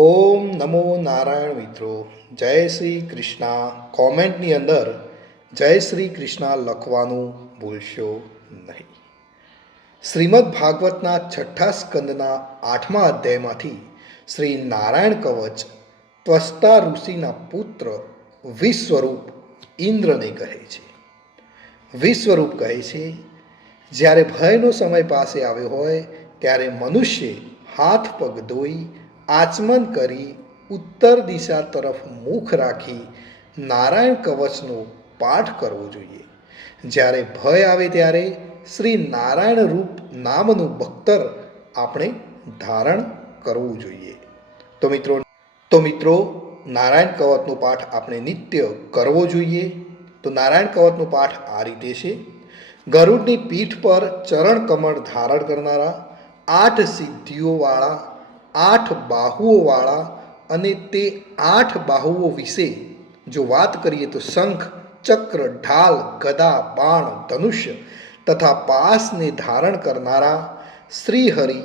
ઓમ નમો નારાયણ મિત્રો. જય શ્રી કૃષ્ણ. કોમેન્ટની અંદર જય શ્રી કૃષ્ણ લખવાનું ભૂલશો નહીં. શ્રીમદ ભાગવતના છઠ્ઠા સ્કંદના 8મા અધ્યાયમાંથી શ્રી નારાયણ કવચ ત્વષ્ટા ઋષિના પુત્ર વિશ્વરૂપ ઇન્દ્રને કહે છે. વિશ્વરૂપ કહે છે, જ્યારે ભયનો સમય પાસે આવ્યો હોય ત્યારે મનુષ્ય હાથ પગ ધોઈ આચમન કરી ઉત્તર દિશા તરફ મુખ રાખી નારાયણ કવચનો પાઠ કરવો જોઈએ. જ્યારે ભય આવે ત્યારે શ્રી નારાયણ રૂપ નામનું બખ્તર આપણે ધારણ કરવું જોઈએ. તો મિત્રો નારાયણ કવચનો પાઠ આપણે નિત્ય કરવો જોઈએ. તો નારાયણ કવચનો પાઠ આ રીતે છે. ગરુડની પીઠ પર ચરણ કમળ ધારણ કરનારા, 8 સિદ્ધિઓવાળા, 8 બાહુઓવાળા અને તે 8 બાહુઓ વિશે જો વાત કરીએ તો શંખ, ચક્ર, ઢાલ, ગદા, બાણ, ધનુષ્ય તથા પાસને ધારણ કરનારા શ્રી હરિ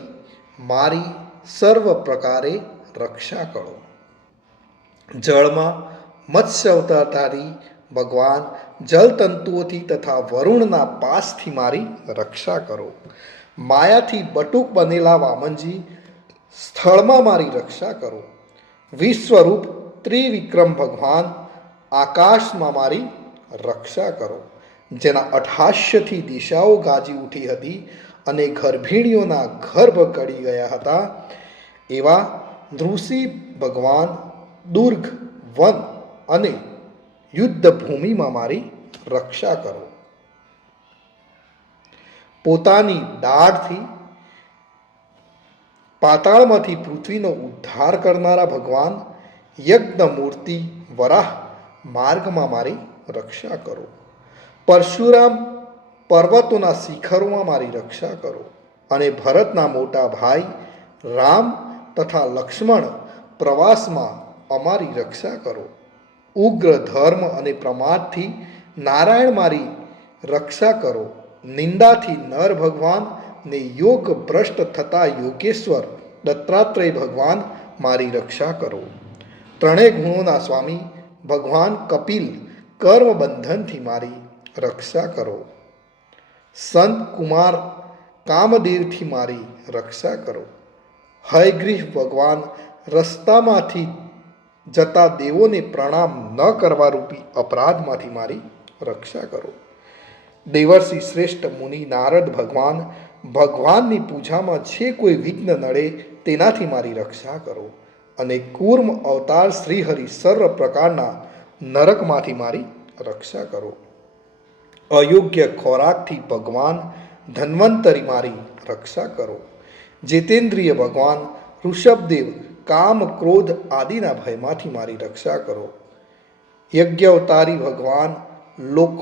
મારી સર્વ પ્રકારે રક્ષા કરો. જળમાં મત્સ્ય અવતારધારી ભગવાન જલતંતુઓથી તથા વરુણના પાસથી મારી રક્ષા કરો. માયાથી બટુક બનેલા વામનજી સ્થળમાં મારી રક્ષા કરો. વિશ્વરૂપ ત્રિવિક્રમ ભગવાન આકાશમાં મારી રક્ષા કરો. જેના અઠાસ્યથી દિશાઓ ગાજી ઉઠી હતી અને ગર્ભિણીઓના ગર્ભ કડી ગયા હતા, એવા ઋષિ ભગવાન દુર્ગ, વન અને યુદ્ધ ભૂમિમાં મારી રક્ષા કરો. પોતાની દાઢથી પાતાળમાંથી પૃથ્વીનો ઉદ્ધાર કરનારા ભગવાન યજ્ઞમૂર્તિ વરાહ માર્ગમાં મારી રક્ષા કરો. પરશુરામ પર્વતોના શિખરોમાં મારી રક્ષા કરો. અને ભરતના મોટા ભાઈ રામ તથા લક્ષ્મણ પ્રવાસમાં અમારી રક્ષા કરો. ઉગ્ર ધર્મ અને પ્રમાદથી નારાયણ મારી રક્ષા કરો. નિંદાથી નર ભગવાન ને યોગ ભ્રષ્ટ થતા યોગેશ્વર દત્તાત્રેય ભગવાન મારી રક્ષા કરો. ત્રણેય ગુણોના સ્વામી ભગવાન કપિલ કર્મ બંધનથી મારી રક્ષા કરો. સંત કુમાર કામદેવથી મારી રક્ષા કરો. હયગ્રીવ ભગવાન રસ્તામાંથી જતા દેવોને પ્રણામ ન કરવા રૂપી અપરાધમાંથી મારી રક્ષા કરો. દેવર્ષિ શ્રેષ્ઠ મુનિ નારદ ભગવાન ભગવાનની પૂજામાં જે કોઈ વિઘ્ન નડે તેનાથી મારી રક્ષા કરો. અને કૂર્મ અવતાર શ્રીહરિ સર્વ પ્રકારના નરકમાંથી મારી રક્ષા કરો. અયોગ્ય ખોરાકથી ભગવાન ધન્વંતરી મારી રક્ષા કરો. જીતેન્દ્રિય ભગવાન ઋષભદેવ કામ ક્રોધ આદિના ભયમાંથી મારી રક્ષા કરો. યજ્ઞાવતારી ભગવાન લોક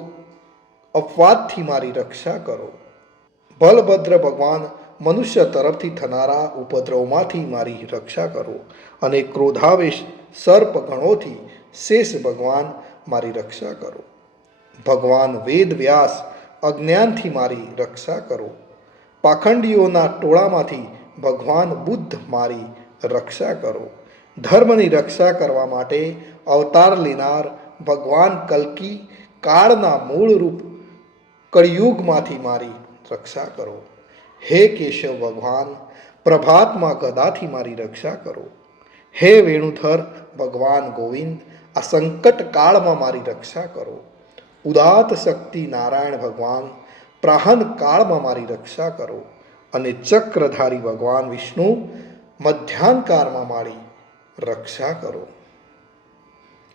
અપવાદથી મારી રક્ષા કરો. બલભદ્ર ભગવાન મનુષ્ય તરફથી થનારા ઉપદ્રવમાંથી મારી રક્ષા કરો. અને ક્રોધાવેશ સર્પ ગણોથી શેષ ભગવાન મારી રક્ષા કરો. ભગવાન વેદ વ્યાસ અજ્ઞાનથી મારી રક્ષા કરો. પાખંડીઓના ટોળામાંથી ભગવાન બુદ્ધ મારી રક્ષા કરો. ધર્મની રક્ષા કરવા માટે અવતાર લેનાર ભગવાન કલ્કી કાળના મૂળ રૂપ કળિયુગમાંથી મારી રક્ષા કરો. હે કેશવ ભગવાન પ્રભાતમાં ગદાથી મારી રક્ષા કરો. હે વેણુધર ભગવાન ગોવિંદ આ સંકટ કાળમાં મારી રક્ષા કરો. ઉદાત શક્તિ નારાયણ ભગવાન પ્રાહન કાળમાં મારી રક્ષા કરો. અને ચક્રધારી ભગવાન વિષ્ણુ મધ્યાહનકાળમાં મારી રક્ષા કરો.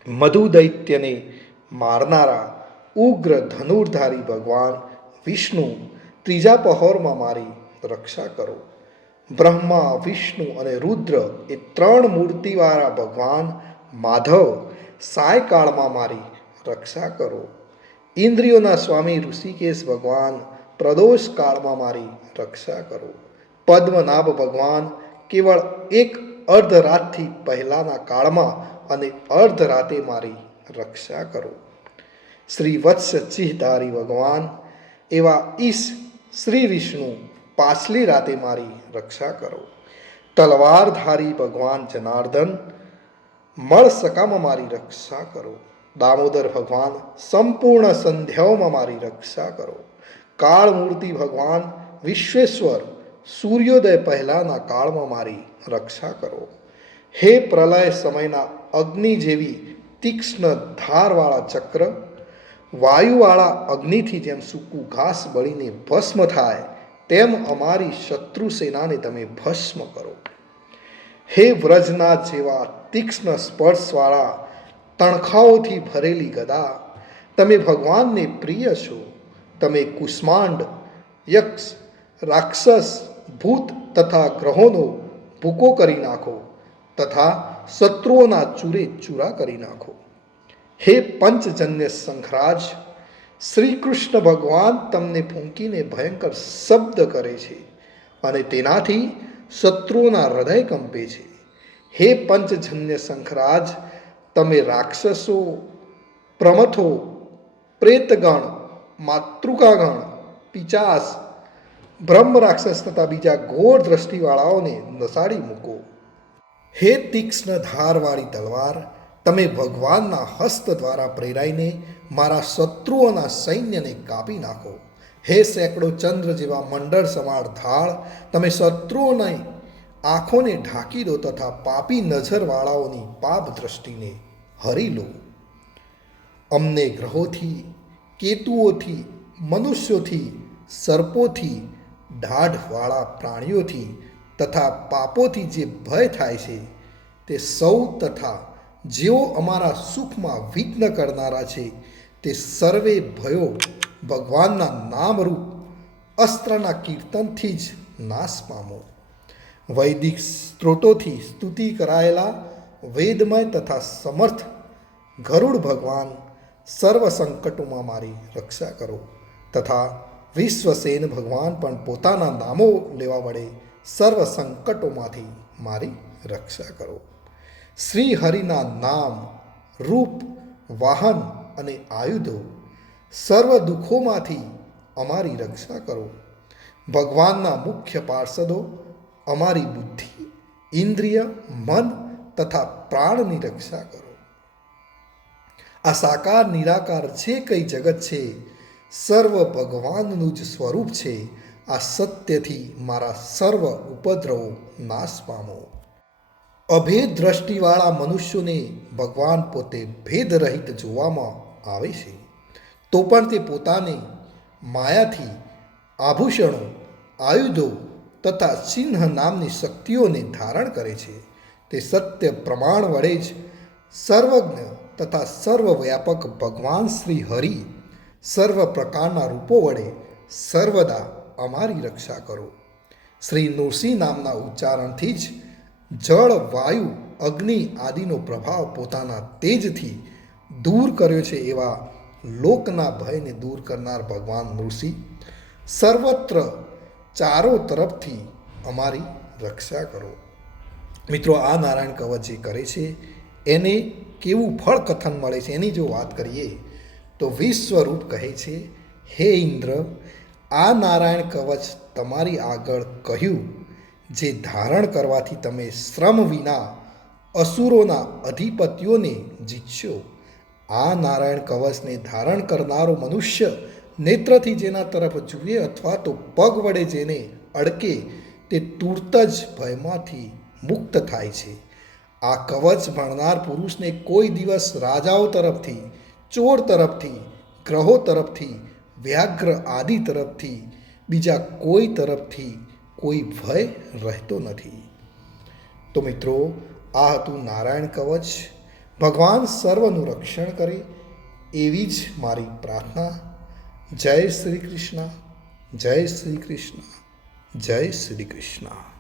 મધુ દૈત્યને મારનારા ઉગ્ર ધનુર્ધારી ભગવાન વિષ્ણુ ત્રીજા પહોરમાં મારી રક્ષા કરો. બ્રહ્મા, વિષ્ણુ અને રુદ્ર એ 3 મૂર્તિવાળા ભગવાન માધવ સાયકાળમાં મારી રક્ષા કરો. ઇન્દ્રિયોના સ્વામી ઋષિકેશ ભગવાન પ્રદોષ કાળમાં મારી રક્ષા કરો. પદ્મનાભ ભગવાન કેવળ એક અર્ધરાતથી પહેલાંના કાળમાં અને અર્ધરાતે મારી રક્ષા કરો. શ્રી વત્સ ચિહધારી ભગવાન એવા ઈશ શ્રી વિષ્ણુ પાછલી રાતે મારી રક્ષા કરો. તલવારધારી ભગવાન જનાર્દન, મળ સકામાં મારી રક્ષા કરો. દામોદર ભગવાન, સંપૂર્ણ સંધ્યાઓમાં મારી રક્ષા કરો. કાળમૂર્તિ ભગવાન વિશ્વેશ્વર, સૂર્યોદય પહેલાંના કાળમાં મારી રક્ષા કરો. હે પ્રલય સમયના અગ્નિ જેવી તીક્ષ્ણ ધારવાળા ચક્ર, વાયુવાળા અગ્નિથી જેમ સૂકું ઘાસ બળીને ભસ્મ થાય તેમ અમારી શત્રુ સેનાને તમે ભસ્મ કરો. હે વ્રજનાથ જેવા તીક્ષ્ણ સ્પર્શવાળા તણખાઓથી ભરેલી ગદા, તમે ભગવાનને પ્રિય છો. તમે કુષ્માંડ, યક્ષ, રાક્ષસ, ભૂત તથા ગ્રહોનો ભૂકો કરી નાખો તથા શત્રુઓના ચૂરે ચૂરા કરી નાખો. હે પંચજન્ય શંખરાજ, શ્રી કૃષ્ણ ભગવાન તમને ફૂંકીને ભયંકર શબ્દ કરે છે અને તેનાથી શત્રુઓના હૃદય કંપે છે. હે પંચજન્ય શંખરાજ, તમે રાક્ષસો, પ્રમથો, પ્રેતગણ, માતૃકાગણ, પિચાસ, બ્રહ્મ રાક્ષસ તથા બીજા ઘોર દ્રષ્ટિવાળાઓને નસાડી મૂકો. હે તીક્ષ્ણ ધારવાળી તલવાર, તમે ભગવાનના હસ્ત દ્વારા પ્રેરાઈને મારા શત્રુઓના સૈન્યને કાપી નાખો. હે સેંકડો ચંદ્ર જેવા મંડળ સમાળ ઢાળ, તમે શત્રુઓની આંખોને ઢાંકી દો તથા પાપી નજરવાળાઓની પાપ દ્રષ્ટિને હરી લો. અમને ગ્રહોથી, કેતુઓથી, મનુષ્યોથી, સર્પોથી, દાઢવાળા પ્રાણીઓથી તથા પાપોથી જે ભય થાય છે તે સૌ તથા જેઓ અમારા સુખમાં વિઘ્ન કરનારા છે તે સર્વે ભયો ભગવાનના નામરૂપ અસ્ત્રના કીર્તનથી જ નાશ પામો. વૈદિક સ્ત્રોતોથી સ્તુતિ કરાયેલા વેદમય તથા સમર્થ ગરુડ ભગવાન, સર્વ સંકટોમાં મારી રક્ષા કરો તથા વિશ્વસેન ભગવાન પણ પોતાના નામો લેવા વડે સર્વ સંકટોમાંથી મારી રક્ષા કરો. શ્રી હરિના નામ, રૂપ, વાહન અને આયુધો સર્વ દુઃખોમાંથી અમારી રક્ષા કરો. ભગવાનના મુખ્ય પાર્ષદો અમારી બુદ્ધિ, ઇન્દ્રિય, મન તથા પ્રાણની રક્ષા કરો. આ સાકાર નિરાકાર જે કંઈ જગત છે સર્વ ભગવાનનું જ સ્વરૂપ છે. આ સત્યથી મારા સર્વ ઉપદ્રવો નાશ પામો. અભેદ દ્રષ્ટિવાળા મનુષ્યોને ભગવાન પોતે ભેદરહિત જોવામાં આવે છે, તો પણ તે પોતાને માયાથી આભૂષણો, આયુધો તથા ચિહ્ન નામની શક્તિઓને ધારણ કરે છે. તે સત્ય પ્રમાણ વડે જ સર્વજ્ઞ તથા સર્વવ્યાપક ભગવાન શ્રી હરિ સર્વ પ્રકારના રૂપો વડે સર્વદા અમારી રક્ષા કરો. શ્રી નૃસિંહ નામના ઉચ્ચારણથી જ જળ, વાયુ, અગ્નિ આદિનો પ્રભાવ પોતાના તેજથી દૂર કર્યો છે એવા લોકના ભયને દૂર કરનાર ભગવાન નૃસિંહ સર્વત્ર ચારો તરફથી અમારી રક્ષા કરો. મિત્રો, આ નારાયણ કવચ જે કરે છે એને કેવું ફળ કથન મળે છે એની જો વાત કરીએ તો વિશ્વરૂપ કહે છે, હે ઇન્દ્ર, આ નારાયણ કવચ તમારી આગળ કહ્યું જે ધારણ કરવાથી તમે શ્રમ વિના અસુરોના અધિપતિઓને જીતશો. આ નારાયણ કવચને ધારણ કરનારો મનુષ્ય નેત્રથી જેના તરફ જુએ અથવા તો પગ વડે જેને અડકે તે તુરત જ ભયમાંથી મુક્ત થાય છે. આ કવચ ભણનાર પુરુષને કોઈ દિવસ રાજાઓ તરફથી, ચોર તરફથી, ગ્રહો તરફથી, વ્યાઘ્ર આદિ તરફથી, બીજા કોઈ તરફથી કોઈ ભય રહેતો નથી. તો મિત્રો, આ હતું નારાયણ કવચ. ભગવાન સર્વનું રક્ષણ કરે એવી જ મારી પ્રાર્થના. જય શ્રી કૃષ્ણ, જય શ્રી કૃષ્ણ, જય શ્રી કૃષ્ણ.